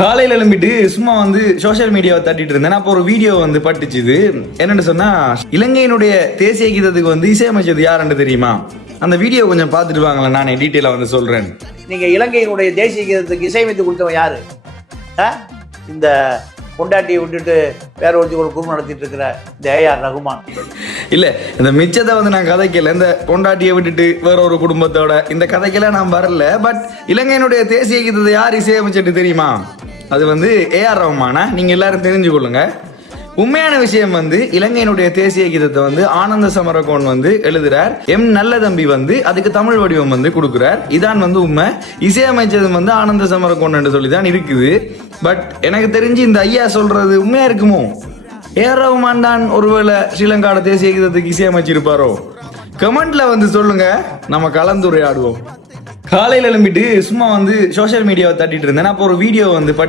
காலையில எழும்பிட்டு சும்மா சோஷியல் மீடியாவை தட்டிட்டு இருந்தேன். அப்போ ஒரு வீடியோ பட்டுச்சுது. என்னன்னு சொன்னா, இலங்கையினுடைய தேசிய கீதத்துக்கு இசையமைச்சது யாருன்னு தெரியுமா? அந்த வீடியோ கொஞ்சம் பார்த்துட்டு வாங்களேன், நானே டீட்டெயிலா சொல்றேன். நீங்க இலங்கையினுடைய தேசிய கீதத்துக்கு இசையமைத்து கொடுத்தவன் யாரு? இந்த பொண்டாட்டியை விட்டுட்டு வேற ஒரு குடும்பம் நடத்திட்டு இருக்கிற இந்த ஏஆர் ரகுமான் இல்ல. இந்த மிச்சத்தை நான் கதைக்கல. இந்த பொண்டாட்டியை விட்டுட்டு வேற ஒரு குடும்பத்தோட இந்த கதைக்கெல்லாம் நான் வரல. பட் இலங்கையினுடைய தேசிய கீதத்தை யார் இசையமைச்சிட்டு தெரியுமா? அது ஏஆர் ரகுமானா. நீங்க எல்லாரும் தெரிஞ்சு கொள்ளுங்க. உண்மையான விஷயம் இலங்கையினுடைய தேசிய கீதத்தை ஆனந்த சமரகோன் எழுதுறார். எம் நல்ல தம்பி அதுக்கு தமிழ் வடிவம் கொடுக்குறார். இதான் உண்மை. இசையமைச்சது ஆனந்த சமரகோன் என்று சொல்லிதான் இருக்குது. பட் எனக்கு தெரிஞ்சு இந்த ஐயா சொல்றது உண்மையா இருக்குமோ? ஏஆர் ரகுமான் தான் ஒருவேளை ஸ்ரீலங்காவோட தேசிய கீதத்துக்கு இசையமைச்சிருப்பாரோ? கமெண்ட்ல சொல்லுங்க, நம்ம கலந்துரையாடுவோம். காலையில எழும்பிட்டு சும்மா சோஷியல் மீடியாவை தட்டிட்டு இருந்தேன். அப்போ ஒரு வீடியோ